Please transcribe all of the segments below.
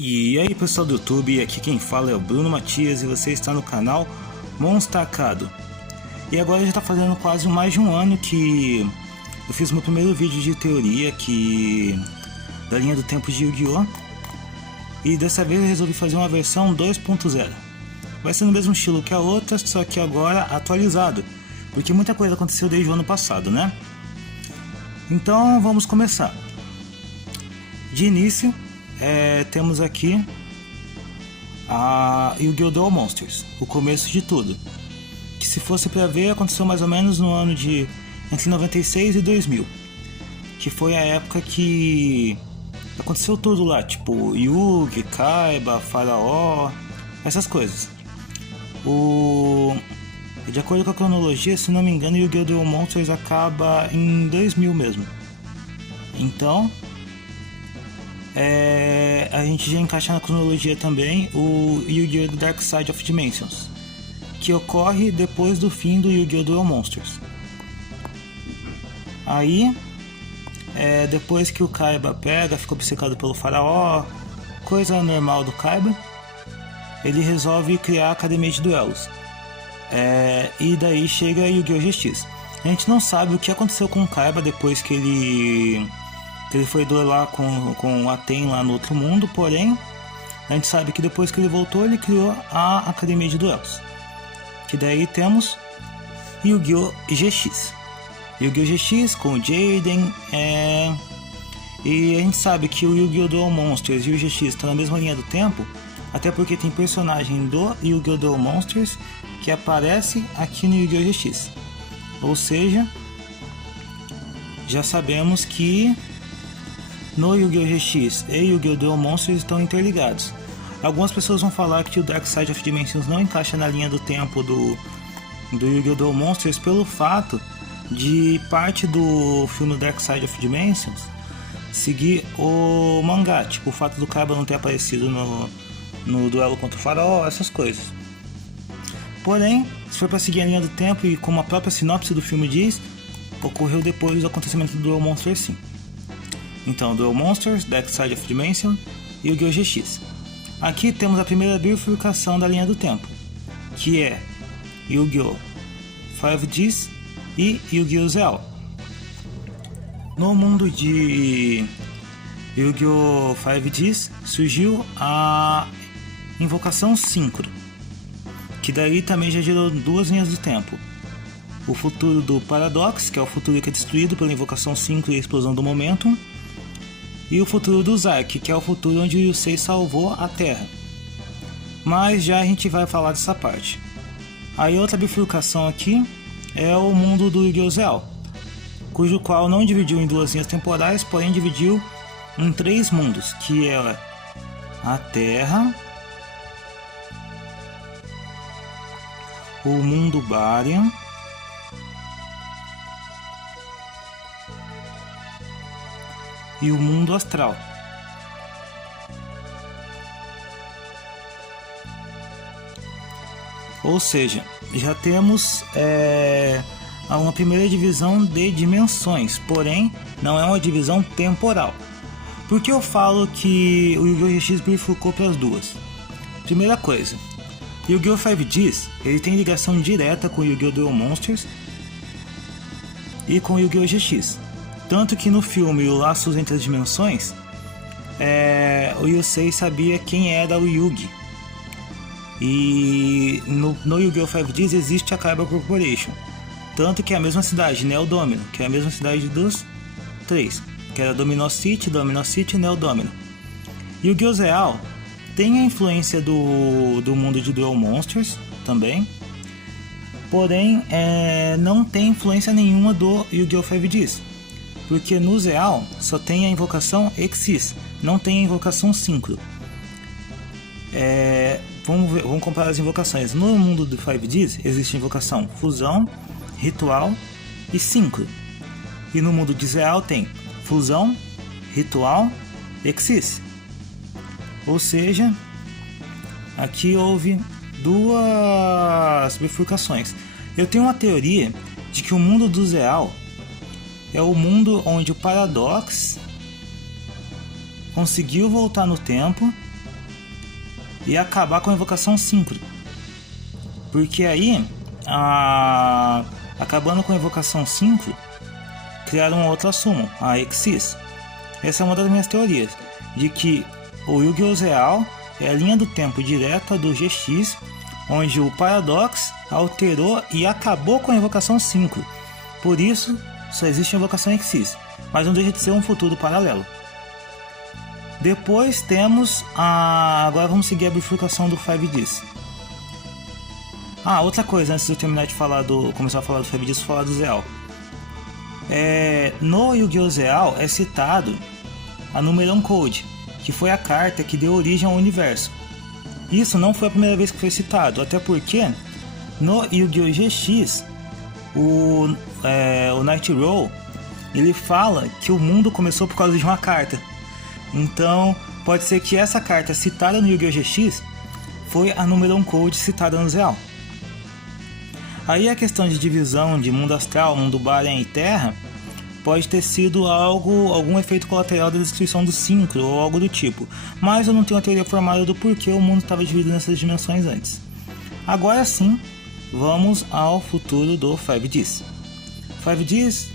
E aí pessoal do YouTube, aqui quem fala é o Bruno Matias e você está no canal Monstacado. E agora já está fazendo quase mais de um ano que eu fiz meu primeiro vídeo de teoria da linha do tempo de Yu-Gi-Oh! E dessa vez eu resolvi fazer uma versão 2.0. Vai ser no mesmo estilo que a outra, só que agora atualizado, porque muita coisa aconteceu desde o ano passado, né? Então vamos começar. De início, temos aqui a Yu-Gi-Oh! Duel Monsters, o começo de tudo. Que se fosse para ver, aconteceu mais ou menos no ano de entre 96 e 2000. Que foi a época que aconteceu tudo lá, tipo Yugi, Kaiba, Faraó, essas coisas. De acordo com a cronologia, se não me engano, Yu-Gi-Oh! Duel Monsters acaba em 2000 mesmo. Então a gente já encaixa na cronologia também o Yu-Gi-Oh! Dark Side of Dimensions, que ocorre depois do fim do Yu-Gi-Oh! Duel Monsters. Aí, depois que o Kaiba fica obcecado pelo faraó, coisa normal do Kaiba, ele resolve criar a Academia de Duelos. E daí chega Yu-Gi-Oh! GX. A gente não sabe o que aconteceu com o Kaiba depois que ele foi duelar com o Aten lá no outro mundo, porém a gente sabe que depois que ele voltou, ele criou a Academia de Duelos. Que daí temos Yu-Gi-Oh! GX. Yu-Gi-Oh! GX com o Jaden, e a gente sabe que o Yu-Gi-Oh! Duel Monsters e o GX estão na mesma linha do tempo, até porque tem personagem do Yu-Gi-Oh! Duel Monsters que aparece aqui no Yu-Gi-Oh! GX. Ou seja, já sabemos que no Yu-Gi-Oh! GX e Yu-Gi-Oh! Duel Monsters estão interligados. Algumas pessoas vão falar que o Dark Side of Dimensions não encaixa na linha do tempo do Yu-Gi-Oh! Duel Monsters pelo fato de parte do filme Dark Side of Dimensions seguir o mangá, tipo o fato do Kaiba não ter aparecido no duelo contra o faraó, essas coisas. Porém, se for para seguir a linha do tempo e como a própria sinopse do filme diz, ocorreu depois dos acontecimentos do Duel Monsters sim. Então, Duel Monsters, Dark Side of Dimension e Yu-Gi-Oh! GX. Aqui temos a primeira bifurcação da linha do tempo, que é Yu-Gi-Oh! 5Ds e Yu-Gi-Oh! Zell. No mundo de Yu-Gi-Oh! 5Ds surgiu a Invocação Synchro, que daí também já gerou duas linhas do tempo. O futuro do Paradox, que é o futuro que é destruído pela Invocação Synchro e a explosão do Momentum, e o futuro do Zark, que é o futuro onde o Yusei salvou a Terra. Mas já a gente vai falar dessa parte. Aí outra bifurcação aqui é o mundo do Yu-Gi-Oh! Zell, cujo qual não dividiu em duas linhas temporais, porém dividiu em três mundos, que é a Terra, o mundo Barian e o mundo astral. Ou seja, já temos uma primeira divisão de dimensões, porém não é uma divisão temporal. Por que eu falo que o Yu-Gi-Oh! GX bifurcou para as duas? Primeira coisa, Yu-Gi-Oh! 5Ds ele tem ligação direta com o Yu-Gi-Oh! Duel Monsters e com o Yu-Gi-Oh! GX. Tanto que no filme O Laços entre as Dimensões, o Yusei sabia quem era o Yugi. E no Yu-Gi-Oh! 5Ds existe a Kaiba Corporation. Tanto que é a mesma cidade, Neo Domino, que é a mesma cidade dos três, que era Domino City e Neo Domino. Yu-Gi-Oh! Zell tem a influência do mundo de Duel Monsters também, porém não tem influência nenhuma do Yu-Gi-Oh! 5Ds. Porque no Zell só tem a invocação Exis, não tem a invocação Synchro. Vamos comparar as invocações. No mundo do 5Ds existe a invocação Fusão, Ritual e Synchro. E no mundo de Zell tem Fusão, Ritual, Exis. Ou seja, aqui houve duas bifurcações. Eu tenho uma teoria de que o mundo do Zell é o mundo onde o Paradox conseguiu voltar no tempo e acabar com a invocação síncro. Porque aí, acabando com a invocação síncro, criaram outra summon, a Xyz. Essa é uma das minhas teorias, de que o Yu-Gi-Oh! Real é a linha do tempo direta do GX, onde o Paradox alterou e acabou com a invocação síncro. Por isso, só existe a invocação Xyz, mas não deixa de ser um futuro paralelo. Depois temos agora vamos seguir a bifurcação do 5Ds. Outra coisa, antes de eu terminar de começar a falar do 5Ds, falar do Zeal. No Yu-Gi-Oh! Zeal é citado a Numeron Code, que foi a carta que deu origem ao universo. Isso não foi a primeira vez que foi citado, até porque no Yu-Gi-Oh! GX, o Night Roll, ele fala que o mundo começou por causa de uma carta. Então, pode ser que essa carta citada no Yu-Gi-Oh! GX foi a Numeron Code citada no Zeal. Aí a questão de divisão de mundo astral, mundo Baren e Terra pode ter sido algum efeito colateral da destruição do Synchro ou algo do tipo, mas eu não tenho a teoria formada do porquê o mundo estava dividido nessas dimensões antes. Agora sim, vamos ao futuro do 5Ds. 5Ds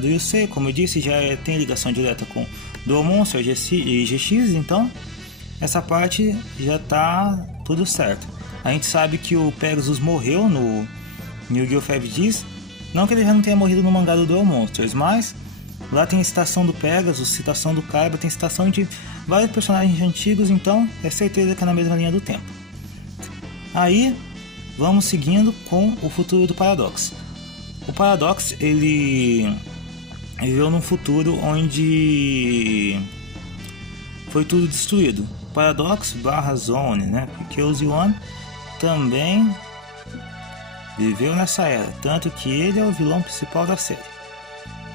do Yusei, como eu disse, já tem ligação direta com Duel Monster e GX, então essa parte já está tudo certo. A gente sabe que o Pegasus morreu no Yu-Gi-Oh! 5Ds. Não que ele já não tenha morrido no mangá do Duel Monsters, mas lá tem citação do Pegasus, citação do Kaiba, tem citação de vários personagens antigos, então é certeza que é na mesma linha do tempo. Aí vamos seguindo com o futuro do Paradox. O Paradox ele viveu num futuro onde foi tudo destruído. Paradox / Zone, né? Porque o Z-1 também viveu nessa era, tanto que ele é o vilão principal da série.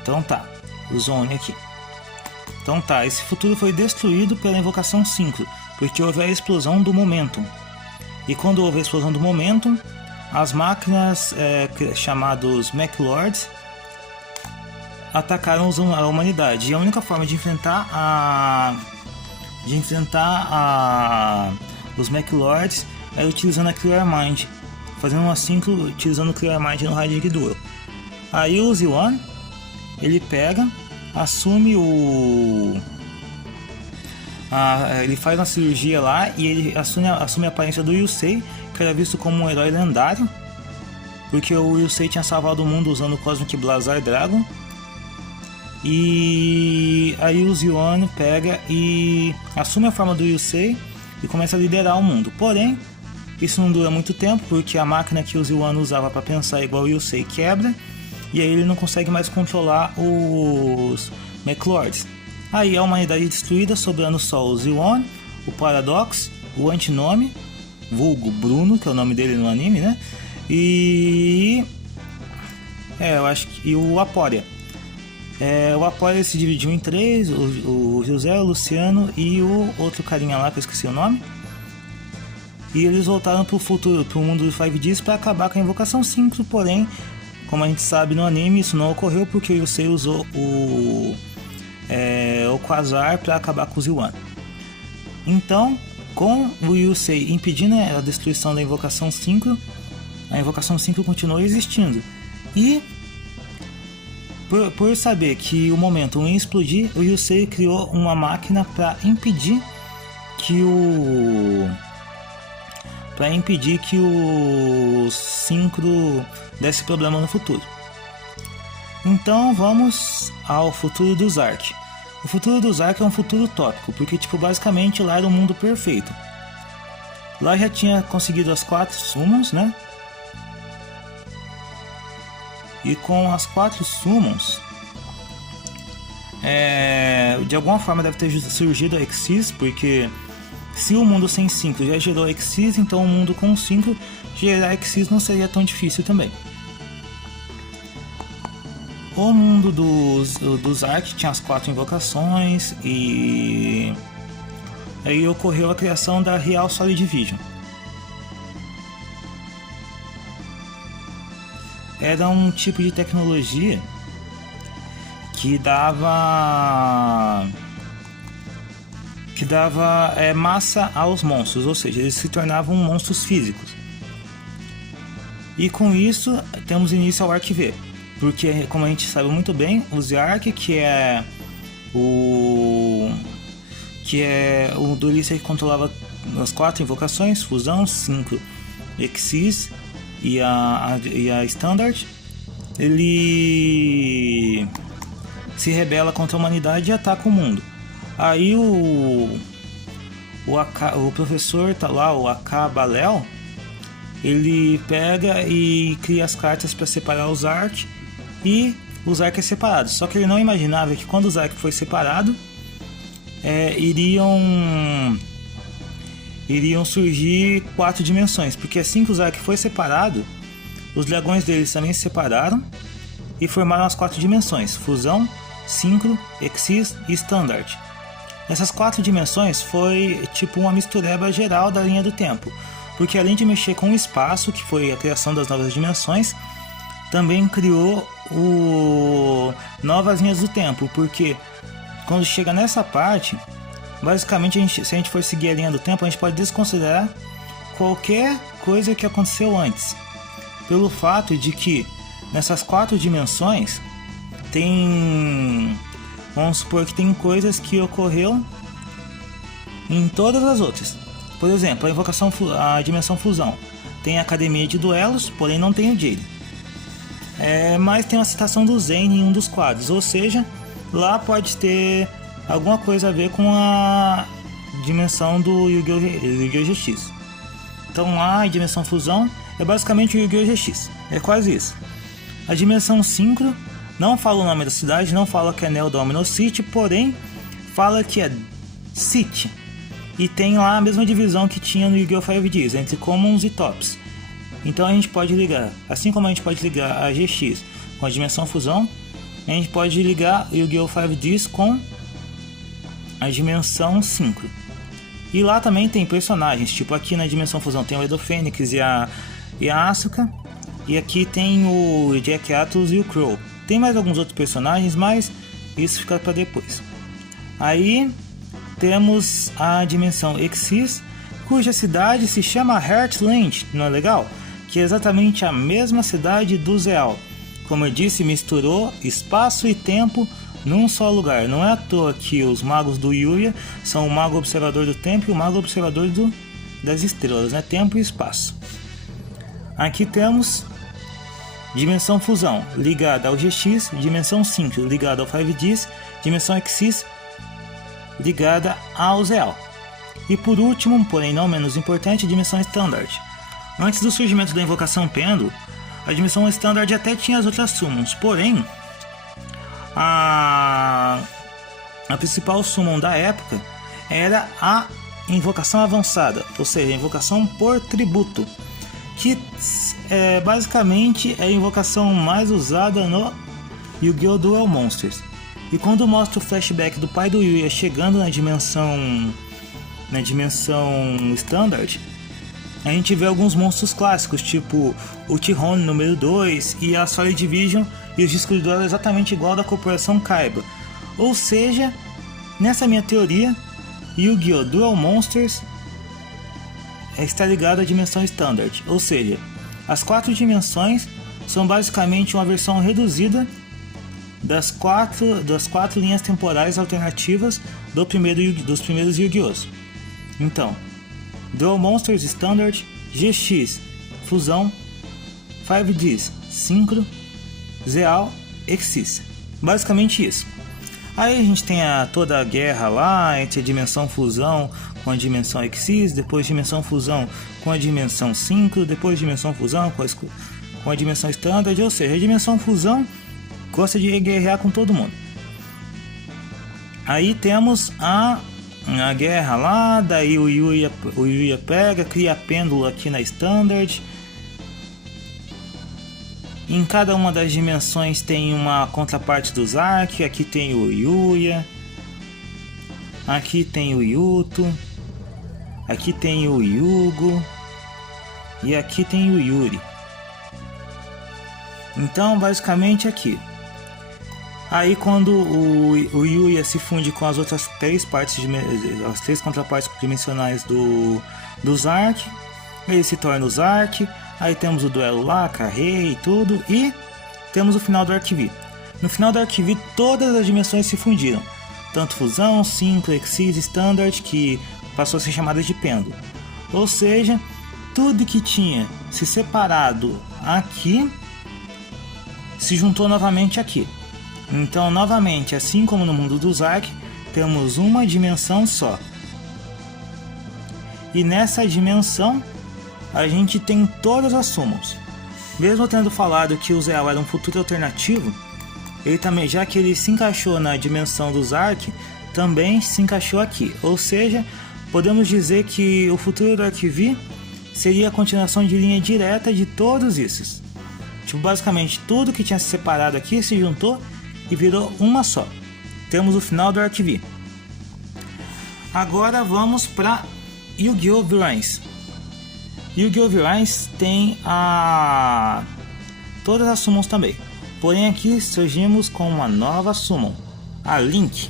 Então tá, o Zone aqui. Então tá, esse futuro foi destruído pela invocação Synchro, porque houve a explosão do Momentum. E quando houve a explosão do Momentum, as máquinas chamadas Mech Lords atacaram a humanidade. E a única forma de enfrentar os Mech Lords era utilizando a Clear Mind, fazendo uma Synchro utilizando o Clear Mind no Radic Duel. Aí o Z-1 ele pega, assume ele faz uma cirurgia lá e ele assume a aparência do Yusei, que era visto como um herói lendário, porque o Yusei tinha salvado o mundo usando o Cosmic Blazar Dragon. E aí o Z-1 pega e assume a forma do Yusei e começa a liderar o mundo. Porém, isso não dura muito tempo, porque a máquina que o Z-1 usava para pensar igual o Yusei quebra, e aí ele não consegue mais controlar os Mech Lords. Aí a humanidade é destruída, sobrando só o Z-1, o Paradox, o Antinome, vulgo Bruno, que é o nome dele no anime, né? E o Aporia. O Aporia se dividiu em três: o José, o Luciano e o outro carinha lá que eu esqueci o nome. E eles voltaram pro mundo do 5Ds para acabar com a invocação Synchro, porém, como a gente sabe no anime, isso não ocorreu porque o Yusei usou o Quasar para acabar com o Z-1. Então, com o Yusei impedindo a destruição da invocação Synchro, a invocação Synchro continuou existindo. E por saber que o Momentum ia explodir, o Yusei criou uma máquina para impedir que o Synchro desse problema no futuro. Então vamos ao futuro do Zark. O futuro do Zark é um futuro utópico, porque basicamente lá era um mundo perfeito. Lá já tinha conseguido as 4 summons, né? E com as 4 summons, de alguma forma deve ter surgido a Xyz, porque se o mundo sem Synchro já gerou a Xyz, então o mundo com Synchro gerar Xyz não seria tão difícil também. O mundo dos Zark tinha as 4 invocações e aí ocorreu a criação da Real Solid Vision. Era um tipo de tecnologia que que dava massa aos monstros, ou seja, eles se tornavam monstros físicos. E com isso temos início ao Arc V, porque como a gente sabe muito bem, o Zerk, que é o duelista que controlava as 4 invocações, Fusão, Synchro, Exis e a Standard, ele se rebela contra a humanidade e ataca o mundo. Aí o professor tá lá, o Akabalel, ele pega e cria as cartas para separar os Ark, e os Ark é separado. Só que ele não imaginava que quando os Ark foi separado, iriam surgir 4 dimensões, porque assim que o Zerk foi separado, os dragões deles também se separaram e formaram as 4 dimensões: Fusão, Synchro, Exis e Standard. Essas 4 dimensões foi tipo uma mistureba geral da linha do tempo, porque além de mexer com o espaço, que foi a criação das novas dimensões, também criou novas linhas do tempo, porque quando chega nessa parte, basicamente, se a gente for seguir a linha do tempo, a gente pode desconsiderar qualquer coisa que aconteceu antes, pelo fato de que nessas 4 dimensões vamos supor que tem coisas que ocorreram em todas as outras. Por exemplo, a dimensão Fusão tem a Academia de Duelos, porém não tem o Jade. Mas tem uma citação do Zen em um dos quadros, ou seja, lá pode ter alguma coisa a ver com a dimensão do Yu-Gi-Oh! GX. Então lá a dimensão Fusão é basicamente o Yu-Gi-Oh! GX, é quase isso. A dimensão Synchro não fala o nome da cidade, não fala que é Neo Domino City, porém fala que é City. E tem lá a mesma divisão que tinha no Yu-Gi-Oh! 5Ds, entre Commons e Tops. Então a gente pode ligar, assim como a gente pode ligar a GX com a dimensão Fusão, a gente pode ligar o Yu-Gi-Oh! 5Ds com a dimensão Synchro. E lá também tem personagens, tipo aqui na dimensão Fusão tem o Edo Fênix e a Asuka, e aqui tem o Jack Atos e o Crow. Tem mais alguns outros personagens, mas isso fica para depois. Aí temos a dimensão Exis, cuja cidade se chama Heartland, não é legal? Que é exatamente a mesma cidade do Zeal. Como eu disse, misturou espaço e tempo num só lugar. Não é à toa que os magos do Yuya são o mago observador do tempo e o mago observador das estrelas, né? Tempo e espaço. Aqui temos dimensão Fusão ligada ao GX, dimensão Synchro ligada ao 5Ds, dimensão Exis ligada ao Zeal. E por último, porém não menos importante, a dimensão Standard. Antes do surgimento da invocação Pêndulo, a dimensão Standard até tinha as outras summons, porém a principal summon da época era a invocação avançada, ou seja, a invocação por tributo, que basicamente é a invocação mais usada no Yu-Gi-Oh! Duel Monsters. E quando mostra o flashback do pai do Yuya chegando na dimensão Standard, a gente vê alguns monstros clássicos, tipo o Tihone número 2 e a Solid Division, e os discos de duelo exatamente igual da corporação Kaiba. Ou seja, nessa minha teoria, Yu-Gi-Oh! Duel Monsters está ligado à dimensão Standard, ou seja, as 4 dimensões são basicamente uma versão reduzida das quatro linhas temporais alternativas dos primeiros Yu-Gi-Ohs. Então, Duel Monsters Standard, GX, Fusão, 5Ds, Synchro, Zeal, Exis. Basicamente isso. Aí a gente tem toda a guerra lá entre a dimensão Fusão com a dimensão Exis, depois dimensão Fusão com a dimensão Synchro, depois dimensão Fusão com a dimensão Standard, ou seja, a dimensão Fusão gosta de guerrear com todo mundo. Aí temos a guerra lá, daí o Yuya pega, cria pêndulo aqui na Standard. Em cada uma das dimensões tem uma contraparte dos Ark. Aqui tem o Yuya, aqui tem o Yuto, aqui tem o Yugo e aqui tem o Yuri. Então basicamente aqui Aí quando o Yuya se funde com as outras três partes, as três contrapartes dimensionais do Zark, ele se torna o Zark. Aí temos o duelo lá, com a Rei e tudo, e temos o final do Arc V. No final do Arc V, todas as dimensões se fundiram, tanto Fusão, Synchro, Exis, Standard, que passou a ser chamada de Pêndulo. Ou seja, tudo que tinha se separado aqui se juntou novamente aqui. Então, novamente, assim como no mundo do Zark, temos uma dimensão só. E nessa dimensão, a gente tem todas as Summons. Mesmo tendo falado que o Zell era um futuro alternativo, ele também, já que ele se encaixou na dimensão do Zark, também se encaixou aqui. Ou seja, podemos dizer que o futuro do Arc V seria a continuação de linha direta de todos esses. Tipo, basicamente, tudo que tinha se separado aqui se juntou e virou uma só. Temos o final do Arc V. Agora vamos para Yu-Gi-Oh! VRAINS. Yu-Gi-Oh! VRAINS tem todas as Summons também. Porém aqui surgimos com uma nova Summon, a Link.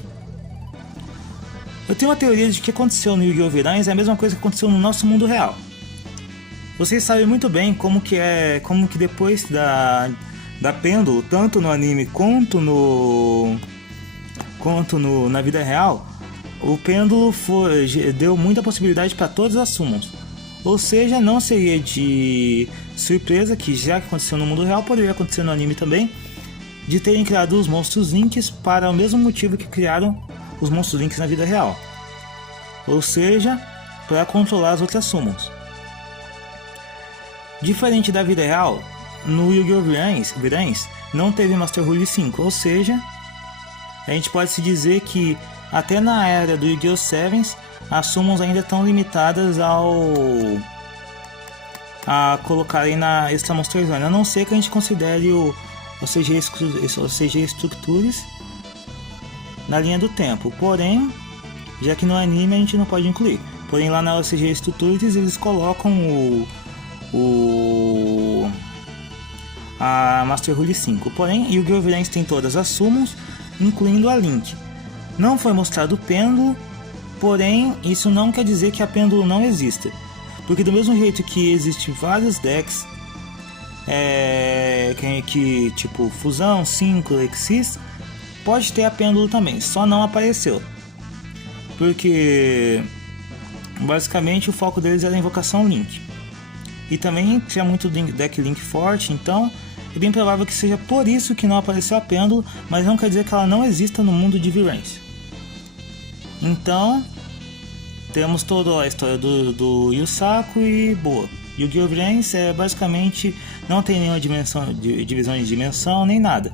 Eu tenho uma teoria de que o que aconteceu no Yu-Gi-Oh! VRAINS é a mesma coisa que aconteceu no nosso mundo real. Vocês sabem muito bem como que depois da Pêndulo, tanto no anime quanto na vida real, o Pêndulo deu muita possibilidade para todas as Summons. Ou seja, não seria de surpresa que, já que aconteceu no mundo real, poderia acontecer no anime também, de terem criado os monstros Links para o mesmo motivo que criaram os monstros Links na vida real. Ou seja, para controlar as outras Summons. Diferente da vida real, no Yu-Gi-Oh! VRAINS não teve Master Rule 5, ou seja, a gente pode se dizer que até na era do Yu-Gi-Oh! Sevens, as Summons ainda estão limitadas a colocarem na Extra Monster Zone, a não ser que a gente considere o CG Structures na linha do tempo. Porém, já que no anime a gente não pode incluir. Porém, lá na CG Structures eles colocam a Master Rule 5. Porém, Yu-Gi-Oh! VRAINS tem todas as Summons, incluindo a Link. Não foi mostrado o Pêndulo, porém isso não quer dizer que a Pêndulo não exista, porque do mesmo jeito que existem vários decks que tipo Fusão, Synchro, Exis, pode ter a Pêndulo também, só não apareceu, porque basicamente o foco deles era a invocação Link, e também tinha muito deck Link forte, então é bem provável que seja por isso que não apareceu a Pêndulo, mas não quer dizer que ela não exista no mundo de VRAINS. Então, temos toda a história do Yusaku e boa. Yu-Gi-Oh! VRAINS basicamente não tem nenhuma divisão de dimensão, nem nada.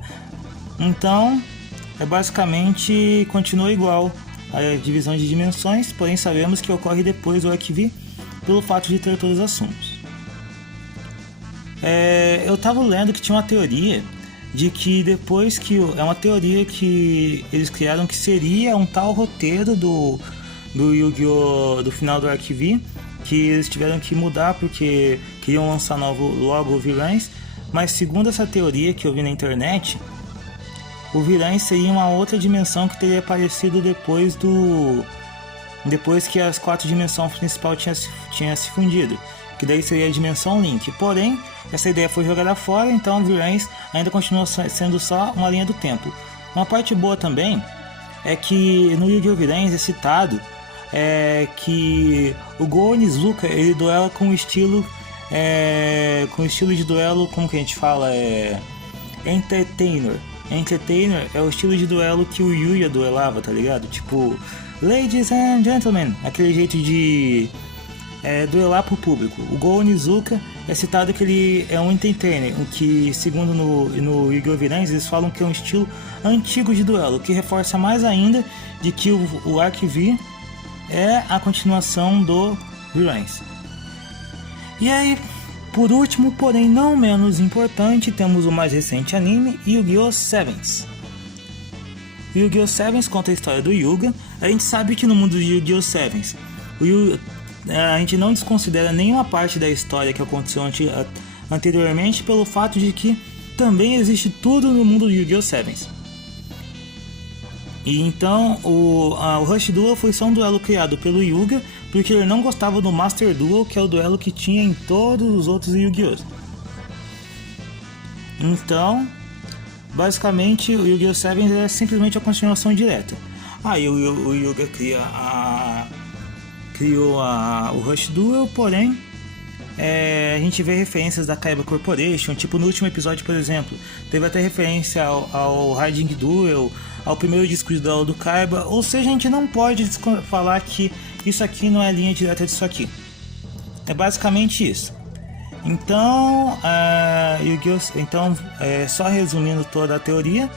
Então, basicamente continua igual a divisão de dimensões, porém sabemos que ocorre depois do Arc V pelo fato de ter todas as Summons. Eu tava lendo que tinha uma teoria de que depois que... É uma teoria que eles criaram que seria um tal roteiro do Yu-Gi-Oh! Do final do Arc V, que eles tiveram que mudar porque queriam lançar logo o VRAINS, mas segundo essa teoria que eu vi na internet, o VRAINS seria uma outra dimensão que teria aparecido depois que as quatro dimensões principais tinha se fundido, que daí seria a dimensão Link. Porém, essa ideia foi jogada fora, então o VRAINS ainda continua sendo só uma linha do tempo. Uma parte boa também é que no Yu-Gi-Oh! VRAINS é citado que o Go Onizuka ele duela com o estilo de duelo, como que a gente fala, Entertainer. Entertainer é o estilo de duelo que o Yuya duelava, tá ligado? Tipo, Ladies and Gentlemen, aquele jeito de duelar pro público. O Go Onizuka é citado que ele é um entertainer, o que, segundo no Yu-Gi-Oh! VRAINS, eles falam que é um estilo antigo de duelo, que reforça mais ainda de que o Arc V é a continuação do VRAINS. E aí, por último, porém não menos importante, temos o mais recente anime, Yu-Gi-Oh! Sevens. Yu-Gi-Oh! Sevens conta a história do Yuga. A gente sabe que no mundo de Yu-Gi-Oh! Sevens, a gente não desconsidera nenhuma parte da história que aconteceu anteriormente, pelo fato de que também existe tudo no mundo de Yu-Gi-Oh! Sevens. E então o Rush Duel foi só um duelo criado pelo Yuga, porque ele não gostava do Master Duel, que é o duelo que tinha em todos os outros Yu-Gi-Oh! Então, basicamente o Yu-Gi-Oh! Sevens é simplesmente a continuação direta. Aí o Yuga criou o Rush Duel, porém a gente vê referências da Kaiba Corporation, tipo no último episódio, por exemplo, teve até referência ao Riding Duel, ao primeiro disco de duelo do Kaiba, ou seja, a gente não pode falar que isso aqui não é linha direta disso aqui. É basicamente isso. Então, só resumindo toda a teoria,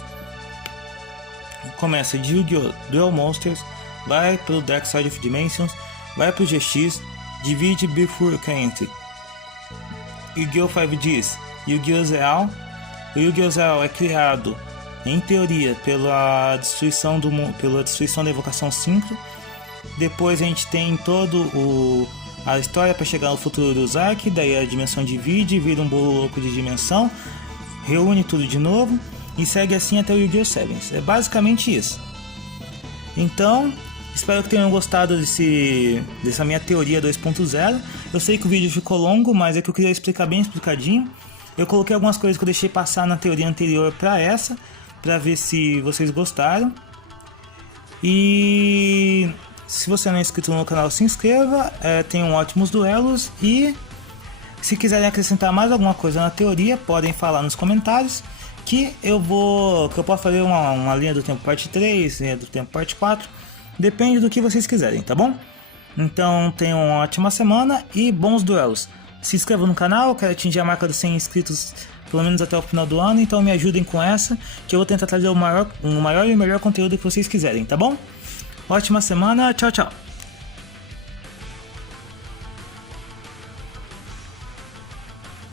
começa de Yu-Gi-Oh! Duel Monsters, vai pro Dark Side of Dimensions, vai pro GX, divide Before Entry. Yu-Gi-Oh! 5Ds, Yu-Gi-Oh! Zeal. O Yu-Gi-Oh! Zeal é criado, em teoria, pela destruição da Evocação Synchro. Depois a gente tem a história para chegar no futuro do Zack, daí a dimensão divide, vira um bolo louco de dimensão, reúne tudo de novo e segue assim até o Yu-Gi-Oh! Sevens. É basicamente isso. Então, espero que tenham gostado dessa minha teoria 2.0. Eu sei que o vídeo ficou longo, mas é que eu queria explicar bem explicadinho. Eu coloquei algumas coisas que eu deixei passar na teoria anterior para ver se vocês gostaram. E se você não é inscrito no canal, se inscreva. Tenham ótimos duelos. E se quiserem acrescentar mais alguma coisa na teoria, podem falar nos comentários, que eu posso fazer uma linha do tempo parte 3, linha do tempo parte 4. Depende do que vocês quiserem, tá bom? Então tenham uma ótima semana e bons duelos. Se inscrevam no canal, eu quero atingir a marca dos 100 inscritos pelo menos até o final do ano, então me ajudem com essa, que eu vou tentar trazer o maior e melhor conteúdo que vocês quiserem, tá bom? Ótima semana, tchau, tchau!